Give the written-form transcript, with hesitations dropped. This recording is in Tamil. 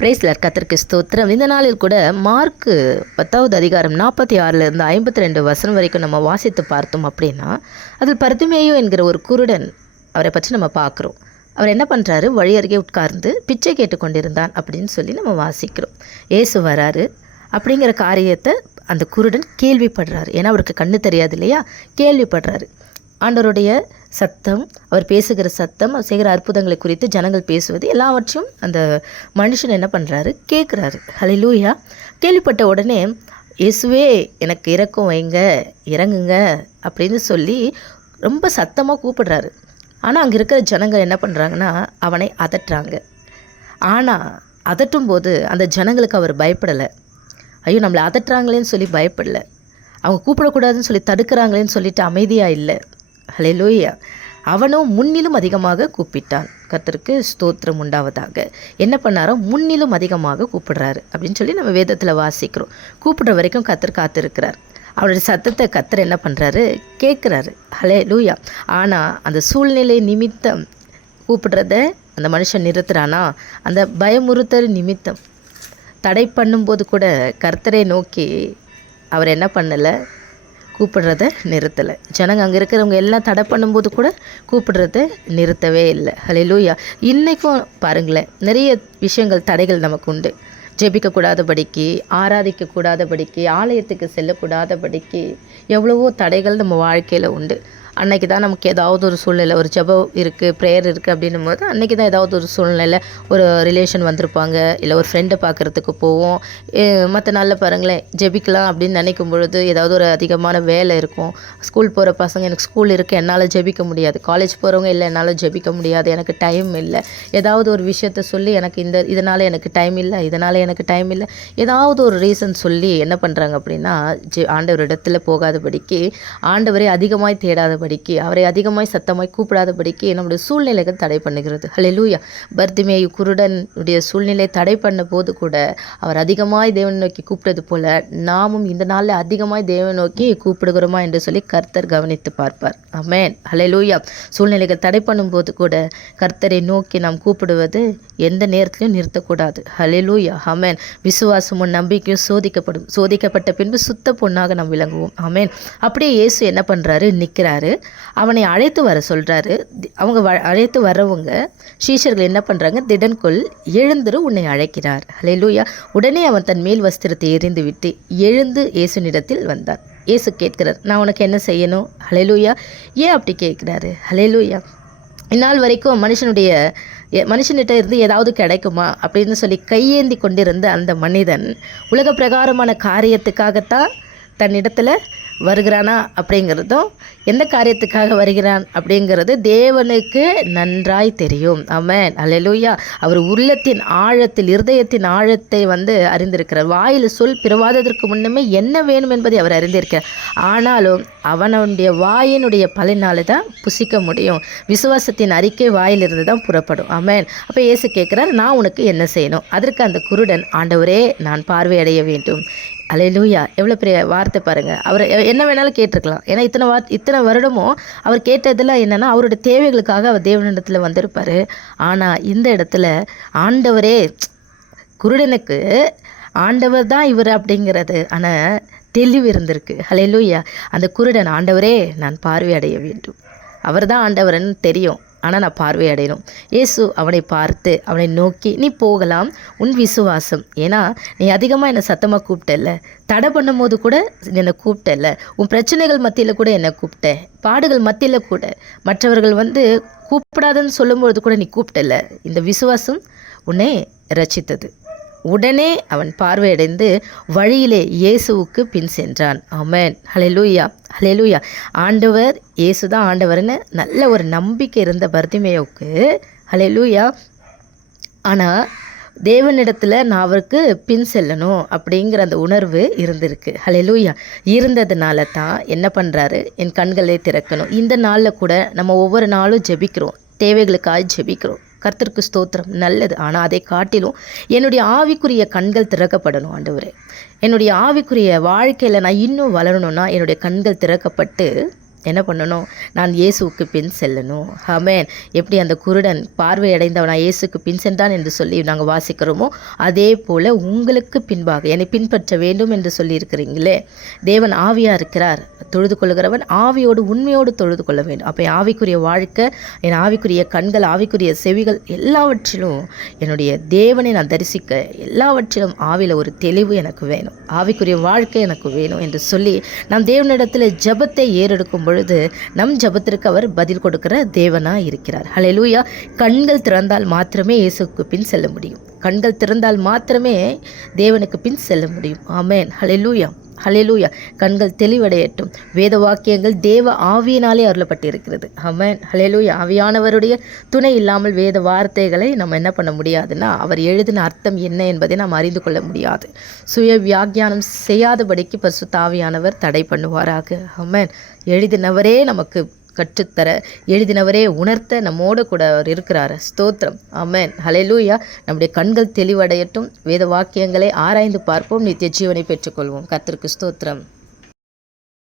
பிரைஸ்லர் கர்த்தருக்கு ஸ்தோத்திரம். இந்த நாளில் கூட மார்க்கு 10வது அதிகாரம் 46 52 வசனம் வரைக்கும் நம்ம வாசித்து பார்த்தோம் அப்படின்னா, அதில் பர்திமேயு என்கிற ஒரு குருடன் அவரை பற்றி நம்ம பார்க்குறோம். அவர் என்ன பண்ணுறாரு, வழி அருகே உட்கார்ந்து பிச்சை கேட்டுக்கொண்டிருந்தான் அப்படின்னு சொல்லி நம்ம வாசிக்கிறோம். இயேசு வராரு அப்படிங்கிற காரியத்தை அந்த குருடன் கேள்விப்படுறாரு. ஏன்னா அவருக்கு கண்ணு தெரியாது இல்லையா, கேள்விப்படுறாரு. ஆண்டவருடைய சத்தம், அவர் பேசுகிற சத்தம், அவர் செய்கிற அற்புதங்களை குறித்து ஜனங்கள் பேசுவது எல்லாவற்றையும் அந்த மனுஷன் என்ன பண்ணுறாரு, கேட்குறாரு. ஹல்லேலூயா. கேள்விப்பட்ட உடனே இயேசுவே எனக்கு இரக்கம் வைங்க, இறங்குங்க அப்படின்னு சொல்லி ரொம்ப சத்தமாக கூப்பிடுறாரு. ஆனால் அங்கே இருக்கிற ஜனங்கள் என்ன பண்ணுறாங்கன்னா அவனை அதட்டுறாங்க. ஆனால் அதட்டும் போது அந்த ஜனங்களுக்கு அவர் பயப்படலை. ஐயோ நம்மளை அதட்டுறாங்களேன்னு சொல்லி பயப்படலை. அவங்க கூப்பிடக்கூடாதுன்னு சொல்லி தடுக்கிறாங்களேன்னு சொல்லிட்டு அமைதியாக இல்லை. ஹல்லேலூயா. அவனும் முன்னிலும் அதிகமாக கூப்பிட்டான். கர்த்தருக்கு ஸ்தோத்திரம் உண்டாவதாக. என்ன பண்ணாரோ முன்னிலும் அதிகமாக கூப்பிடுறாரு அப்படின்னு சொல்லி நம்ம வேதத்தில் வாசிக்கிறோம். கூப்பிடுற வரைக்கும் கர்த்தர் காத்திருக்கிறார். அவருடைய சத்தத்தை கர்த்தர் என்ன பண்ணுறாரு, கேட்குறாரு. ஹல்லேலூயா. ஆனால் அந்த சூழ்நிலை நிமித்தம் கூப்பிடுறத அந்த மனுஷன் நிறுத்துறானா, அந்த பயமுறுத்தல் நிமித்தம் தடை பண்ணும்போது கூட கர்த்தரை நோக்கி அவர் என்ன பண்ணலை, கூப்பிடுறத நிறுத்தலை. ஜனங்க அங்கே இருக்கிறவங்க எல்லாம் தடை பண்ணும்போது கூட கூப்பிடுறத நிறுத்தவே இல்லை. ஹல்லேலூயா. இன்றைக்கும் பாருங்களேன், நிறைய விஷயங்கள் தடைகள் நமக்கு உண்டு. ஜெபிக்கக்கூடாதபடிக்கு, ஆராதிக்கக்கூடாதபடிக்கு, ஆலயத்துக்கு செல்லக்கூடாதபடிக்கு எவ்வளவோ தடைகள் நம்ம வாழ்க்கையில் உண்டு. அன்றைக்கி தான் நமக்கு ஏதாவது ஒரு சூழ்நிலை, ஒரு ஜெபம் இருக்குது, ப்ரேயர் இருக்குது அப்படின்னும் போது அன்றைக்கி தான் ஏதாவது ஒரு சூழ்நிலை, ஒரு ரிலேஷன் வந்திருப்பாங்க, இல்லை ஒரு ஃப்ரெண்டை பார்க்குறதுக்கு போவோம். மற்ற நாளில் பாருங்களேன், ஜெபிக்கலாம் அப்படின்னு நினைக்கும் பொழுது ஏதாவது ஒரு அதிகமான வேலை இருக்கும். ஸ்கூல் போகிற பசங்க, எனக்கு ஸ்கூல் இருக்குது என்னால் ஜெபிக்க முடியாது. காலேஜ் போகிறவங்க, இல்லை என்னால் ஜெபிக்க முடியாது, எனக்கு டைம் இல்லை. ஏதாவது ஒரு விஷயத்த சொல்லி எனக்கு இதனால் எனக்கு டைம் இல்லை, இதனால் எனக்கு டைம் இல்லை, ஏதாவது ஒரு ரீசன் சொல்லி என்ன பண்ணுறாங்க அப்படின்னா ஆண்டவர் இடத்துல போகாதபடிக்கு, ஆண்டவரை அதிகமாய் தேடாதபடிக்கு, அவரை அதிகமாய் சத்தமாய் கூப்பிடாதபடிக்கு நம்முடைய சூழ்நிலைகள் தடை பண்ணுகிறது. ஹல்லேலூயா. பர்திமேயு குருடனுடைய சூழ்நிலை தடை பண்ண போது கூட அவர் அதிகமாய் தேவனை நோக்கி கூப்பிட்டது போல நாமும் இந்த நாளில் அதிகமாய் தேவனை நோக்கி கூப்பிடுகிறோமா என்று சொல்லி கர்த்தர் கவனித்து பார்ப்பார். ஆமென். ஹல்லேலூயா. சூழ்நிலைகள் தடை பண்ணும்போது கூட கர்த்தரை நோக்கி நாம் கூப்பிடுவது எந்த நேரத்திலையும் நிறுத்தக்கூடாது. ஹல்லேலூயா. ஆமென். விசுவாசமும் நம்பிக்கையும் சோதிக்கப்பட்ட பின்பு சுத்த பொண்ணாக நாம் விளங்குவோம். ஆமென். அப்படியே இயேசு என்ன பண்ணுறாரு, நிற்கிறாரு. அவனை அழைத்து வர சொல்கிறாரு. அவங்க அழைத்து வரவங்க சீஷர்கள் என்ன பண்ணுறாங்க, திடன்கொள், எழுந்திரு, உன்னை அழைக்கிறார். ஹல்லேலூயா. உடனே அவன் தன் மேல் வஸ்திரத்தை எறிந்து விட்டு எழுந்து இயேசுனிடத்தில் வந்தான். இயேசு கேட்கிறார், நான் உனக்கு என்ன செய்யணும்? ஹல்லேலூயா. ஏன் அப்படி கேட்குறாரு? ஹல்லேலூயா. இந்நாள் வரைக்கும் மனுஷன்கிட்ட இருந்து ஏதாவது கிடைக்குமா அப்படின்னு சொல்லி கையேந்தி கொண்டிருந்த அந்த மனிதன் உலக பிரகாரமான காரியத்துக்காகத்தான் தன்னிடத்தில் வருகிறானா அப்படிங்கிறதும், எந்த காரியத்துக்காக வருகிறான் அப்படிங்கிறது தேவனுக்கு நன்றாய் தெரியும். ஆமென். அல்லேலூயா. அவர் உள்ளத்தின் ஆழத்தில், இருதயத்தின் ஆழத்தை அறிந்திருக்கிறார். வாயில் சொல் பிறவாததற்கு முன்னமே என்ன வேணும் என்பதை அவர் அறிந்திருக்கிறார். ஆனாலும் அவனுடைய வாயினுடைய பலனால தான் புசிக்க முடியும். விசுவாசத்தின் அறிக்கை வாயிலிருந்து தான் புறப்படும். ஆமென். அப்போ இயேசு கேட்குறார், நான் உனக்கு என்ன செய்யணும்? அதற்கு அந்த குருடன், ஆண்டவரே நான் பார்வையடைய வேண்டும். அல்லேலூயா. எவ்வளோ பெரிய வார்த்தை பாருங்கள். அவர் என்ன வேணாலும் கேட்டிருக்கலாம். ஏன்னா இத்தனை வருடமும் அவர் கேட்டதெல்லாம் என்னென்னா அவருடைய தேவைகளுக்காக அவர் தேவனிடத்தில் வந்திருப்பார். ஆனால் இந்த இடத்துல ஆண்டவரே, குருடனுக்கு ஆண்டவர் தான் இவர் அப்படிங்கிறது ஆனால் தெளிவு இருந்திருக்கு. அல்லேலூயா. அந்த குருடன், ஆண்டவரே நான் பார்வை அடைய வேண்டும், அவர் தான் ஆண்டவர்னு தெரியும், ஆனால் நான் பார்வை அடையணும். இயேசு அவனை பார்த்து அவனை நோக்கி, நீ போகலாம், உன் விசுவாசம். ஏன்னா நீ அதிகமாக என்னை சத்தமாக கூப்பிட்டல, தடை பண்ணும் போது கூட என்னை கூப்பிட்டல, உன் பிரச்சனைகள் மத்தியில் கூட என்னை கூப்பிட்டேன், பாடுகள் மத்தியில் கூட மற்றவர்கள் கூப்பிடாதுன்னு சொல்லும்போது கூட நீ கூப்பிட்டல, இந்த விசுவாசம் உன்னை ரட்சித்தது. உடனே அவன் பார்வையடைந்து வழியிலே இயேசுவுக்கு பின் சென்றான். ஆமென். ஹல்லேலூயா. ஹல்லேலூயா. ஆண்டவர் இயேசு தான் ஆண்டவர்னு நல்ல ஒரு நம்பிக்கை இருந்த பர்திமேயுவுக்கு, ஹல்லேலூயா, ஆனால் தேவனிடத்தில் நான் அவருக்கு பின் செல்லணும் அப்படிங்கிற அந்த உணர்வு இருந்திருக்கு. ஹல்லேலூயா. இருந்ததுனால தான் என்ன பண்ணுறாரு, என் கண்களை திறக்கணும். இந்த நாளில் கூட நம்ம ஒவ்வொரு நாளும் ஜெபிக்கிறோம், தேவைகளுக்காக ஜெபிக்கிறோம். கர்த்தருக்கு ஸ்தோத்திரம், நல்லது. ஆனால் அதை காட்டிலும் என்னுடைய ஆவிக்குரிய கண்கள் திறக்கப்படணும். ஆண்டவரே, என்னுடைய ஆவிக்குரிய வாழ்க்கையில் நான் இன்னும் வளரணும்னா என்னுடைய கண்கள் திறக்கப்பட்டு என்ன பண்ணணும்? நான் இயேசுவுக்கு பின் செல்லணும். ஆமென். எப்படி அந்த குருடன் பார்வையடைந்தவன் நான் இயேசுக்கு பின் சென்றான் என்று சொல்லி நாங்கள் வாசிக்கிறோமோ, அதே போல் உங்களுக்கு பின்பாக என்னை பின்பற்ற வேண்டும் என்று சொல்லியிருக்கிறீங்களே. தேவன் ஆவியாக இருக்கிறார். தொழுது கொள்கிறவன் ஆவியோடு உண்மையோடு தொழுது கொள்ள வேண்டும். அப்போ என் ஆவிக்குரிய வாழ்க்கை, என் ஆவிக்குரிய கண்கள், ஆவிக்குரிய செவிகள் எல்லாவற்றிலும் என்னுடைய தேவனை நான் தரிசிக்க எல்லாவற்றிலும் ஆவியில் ஒரு தெளிவு எனக்கு வேணும், ஆவிக்குரிய வாழ்க்கை எனக்கு வேணும் என்று சொல்லி நாம் தேவனிடத்தில் ஜெபத்தை ஏறெடுக்கும் பொழுது நம் ஜெபத்திற்கு அவர் பதில் கொடுக்கிற தேவனாக இருக்கிறார். ஹல்லேலூயா. கண்கள் திறந்தால் மாத்திரமே இயேசுக்கு பின் செல்ல முடியும். கண்கள் திறந்தால் மாத்திரமே தேவனுக்கு பின் செல்ல முடியும். ஆமென். ஹல்லேலூயா. ஹல்லேலூயா. கண்கள் தெளிவடையட்டும். வேத வாக்கியங்கள் தேவ ஆவியினாலே அருளப்பட்டிருக்கிறது. ஆமென். ஹல்லேலூயா. ஆவியானவருடைய துணை இல்லாமல் வேத வார்த்தைகளை நம்ம என்ன பண்ண முடியாதுன்னா, அவர் எழுதின அர்த்தம் என்ன என்பதை நாம் அறிந்து கொள்ள முடியாது. சுய வியாக்கியானம் செய்யாதபடிக்கு பரிசுத்த ஆவியானவர் தடை பண்ணுவாராக. ஆமென். எழுதினவரே நமக்கு கற்றுத்தர, எழுதினவரே உணர்த்த நம்மோடு கூட அவர் இருக்கிறார். ஸ்தோத்திரம். ஆமென். ஹல்லேலூயா. நம்முடைய கண்கள் தெளிவடையட்டும். வேத வாக்கியங்களை ஆராய்ந்து பார்ப்போம். நித்திய ஜீவனை பெற்றுக்கொள்வோம். கர்த்தருக்கு ஸ்தோத்திரம்.